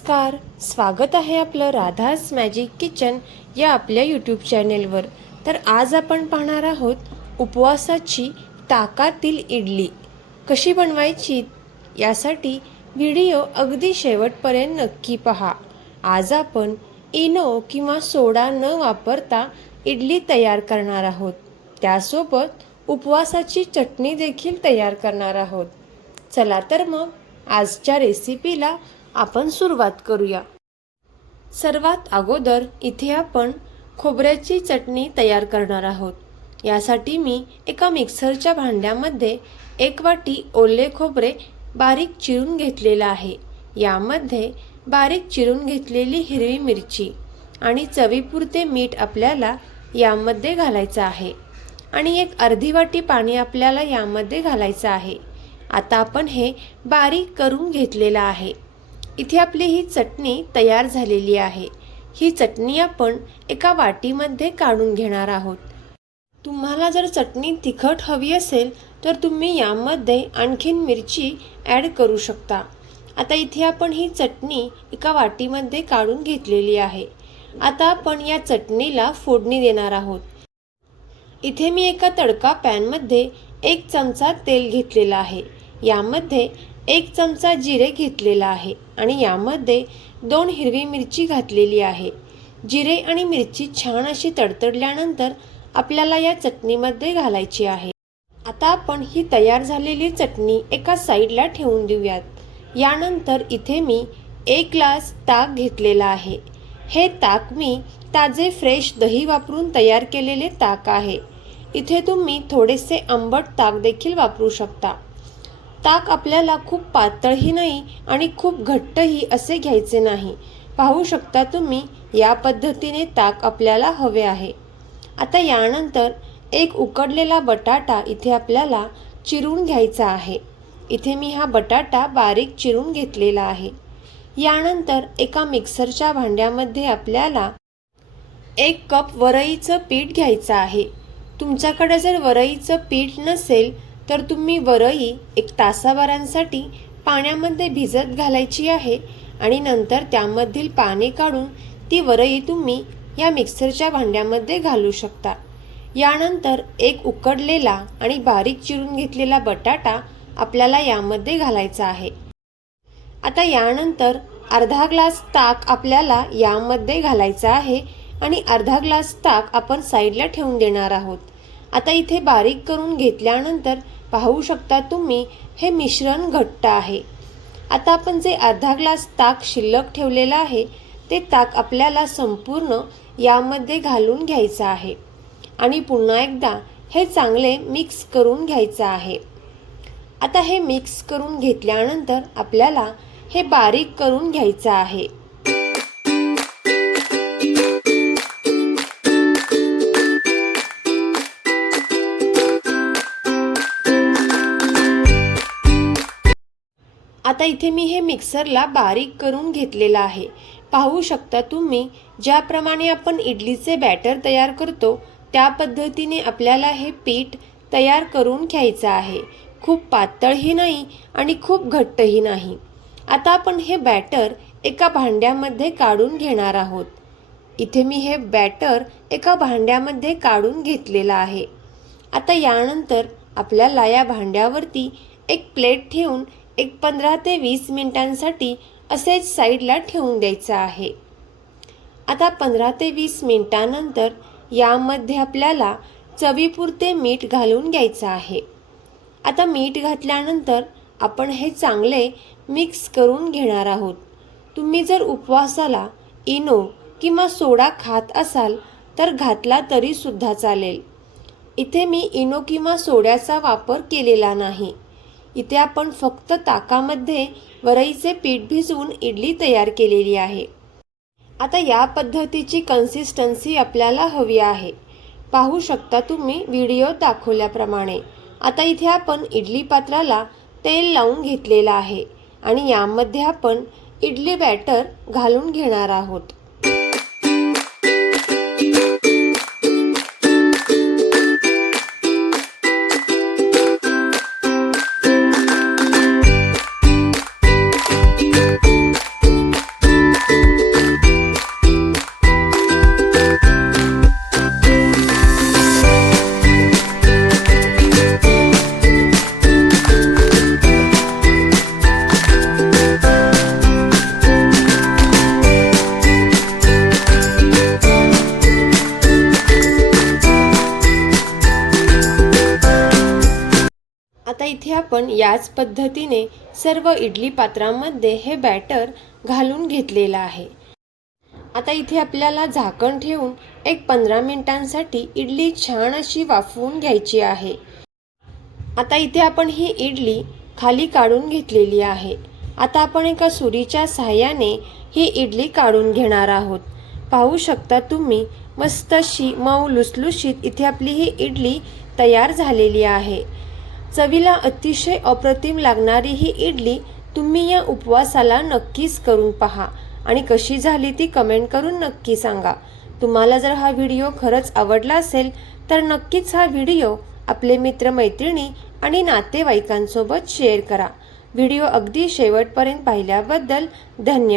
नमस्कार. स्वागत आहे आपलं राधास मॅजिक किचन या आपल्या यूट्यूब चॅनेलवर तर आज आपण पाहणार आहोत उपवासाची ताकातील इडली. कशी बनवायची? यासाठी व्हिडिओ अगदी शेवटपर्यंत नक्की पहा. आज आपण इनो किंवा सोडा न वापरता इडली तयार करणार आहोत. त्यासोबत उपवासाची चटणी देखील तयार करणार आहोत. चला तर मग आजच्या रेसिपीला आपण सुरुवात करूया. सर्वात अगोदर इथे आपण खोबऱ्याची चटणी तयार करणार आहोत. यासाठी मी एका मिक्सरच्या भांड्यामध्ये एक वाटी ओले खोबरे बारीक चिरून घेतलेलं आहे. यामध्ये बारीक चिरून घेतलेली हिरवी मिरची आणि चवीपुरते मीठ आपल्याला यामध्ये घालायचं आहे. आणि एक अर्धी वाटी पाणी आपल्याला यामध्ये घालायचं आहे. आता आपण हे बारीक करून घेतलेलं आहे. इथे आपली ही चटणी तयार झालेली आहे. ही चटणी आपण एका वाटीमध्ये काढून घेणार आहोत. तुम्हाला जर चटणी तिखट हवी असेल तर तुम्ही यामध्ये आणखीन मिरची ॲड करू शकता. आता इथे आपण ही चटणी एका वाटीमध्ये काढून घेतलेली आहे. आता आपण या चटणीला फोडणी देणार आहोत. इथे मी एका तडका पॅनमध्ये एक चमचा तेल घेतलेला आहे. यामध्ये एक चमचा जिरे घेतलेला आहे आणि यामध्ये दोन हिरवी मिरची घातलेली आहे. जिरे आणि मिरची छान अशी तडतडल्यानंतर आपल्याला या चटणीमध्ये घालायची आहे. आता आपण ही तयार झालेली चटणी एका साईडला ठेवून देऊयात. यानंतर इथे मी एक ग्लास ताक घेतलेला आहे. हे ताक मी ताजे फ्रेश दही वापरून तयार केलेले ताक आहे. इथे तुम्ही थोडेसे आंबट ताक देखील वापरू शकता. ताक आपल्याला खूप पातळही नाही आणि खूप घट्टही असे घ्यायचे नाही. पाहू शकता तुम्ही या पद्धतीने ताक आपल्याला हवे आहे. आता यानंतर एक उकडलेला बटाटा इथे आपल्याला चिरून घ्यायचा आहे. इथे मी हा बटाटा बारीक चिरून घेतलेला आहे. यानंतर एका मिक्सरच्या भांड्यामध्ये आपल्याला एक कप वरईचं पीठ घ्यायचं आहे. तुमच्याकडे जर वरईचं पीठ नसेल तर तुम्ही वरई एक तासाभरांसाठी पाण्यामध्ये भिजत घालायची आहे आणि नंतर त्यामधील पाणी काढून ती वरई तुम्ही या मिक्सरच्या भांड्यामध्ये घालू शकता. यानंतर एक उकडलेला आणि बारीक चिरून घेतलेला बटाटा आपल्याला यामध्ये घालायचा आहे. आता यानंतर अर्धा ग्लास ताक आपल्याला यामध्ये घालायचा आहे आणि अर्धा ग्लास ताक आपण साईडला ठेवून देणार आहोत. आता इथे बारीक करून घेतल्यानंतर पाहू शकता तुम्ही हे मिश्रण घट्ट आहे. आता आपण जे अर्धा ग्लास ताक शिल्लक ठेवलेलं आहे ते ताक आपल्याला संपूर्ण यामध्ये घालून घ्यायचं आहे. आणि पुन्हा एकदा हे चांगले मिक्स करून घ्यायचं आहे. आता हे मिक्स करून घेतल्यानंतर आपल्याला हे बारीक करून घ्यायचं आहे. आता इथे मी हे मिक्सरला बारीक करून घेतलेलं आहे. पाहू शकता तुम्ही ज्याप्रमाणे आपण इडलीचे बॅटर तयार करतो त्या पद्धतीने आपल्याला हे पीठ तयार करून घ्यायचं आहे. खूप पातळही नाही आणि खूप घट्टही नाही. आता आपण हे बॅटर एका भांड्यामध्ये काढून घेणार आहोत. इथे मी हे बॅटर एका भांड्यामध्ये काढून घेतलेलं आहे. आता यानंतर आपल्याला या भांड्यावरती एक प्लेट ठेवून एक पंधरा ते वीस मिनिटांसाठी असेच साईडला ठेवून द्यायचं आहे. आता पंधरा ते वीस मिनिटानंतर यामध्ये आपल्याला चवीपुरते मीठ घालून घ्यायचं आहे. आता मीठ घातल्यानंतर आपण हे चांगले मिक्स करून घेणार आहोत. तुम्ही जर उपवासाला इनो किंवा सोडा खात असाल तर घातला तरी सुद्धा चालेल. इथे मी इनो किंवा सोड्याचा वापर केलेला नाही. इथे आपण फक्त ताकामध्ये वरईचे पीठ भिजवून इडली तयार केलेली आहे. आता या पद्धतीची कन्सिस्टन्सी आपल्याला हवी आहे. पाहू शकता तुम्ही व्हिडिओ दाखवल्याप्रमाणे. आता इथे आपण इडली पात्राला तेल लावून घेतलेलं आहे आणि यामध्ये आपण इडली बॅटर घालून घेणार आहोत. आता इथे आपण याच पद्धतीने सर्व इडली पात्रांमध्ये हे बॅटर घालून घेतलेलं आहे. आता इथे आपल्याला झाकण ठेवून एक पंधरा मिनिटांसाठी इडली छान अशी वाफवून घ्यायची आहे. आता इथे आपण ही इडली खाली काढून घेतलेली आहे. आता आपण एका सुरीच्या सहाय्याने ही इडली काढून घेणार आहोत. पाहू शकता तुम्ही मस्त अशी मऊ लुसलुशीत इथे आपली ही इडली तयार झालेली आहे. चवीला अतिशय अप्रतिम लागणारी ही इडली तुम्ही या उपवासाला नक्कीच करून पहा. आणि कशी झाली ती कमेंट करून नक्की सांगा. तुम्हाला जर हा व्हिडिओ खरंच आवडला असेल तर नक्कीच हा व्हिडिओ आपले मित्रमैत्रिणी आणि नातेवाईकांसोबत शेअर करा. व्हिडिओ अगदी शेवटपर्यंत पाहिल्याबद्दल धन्यवाद.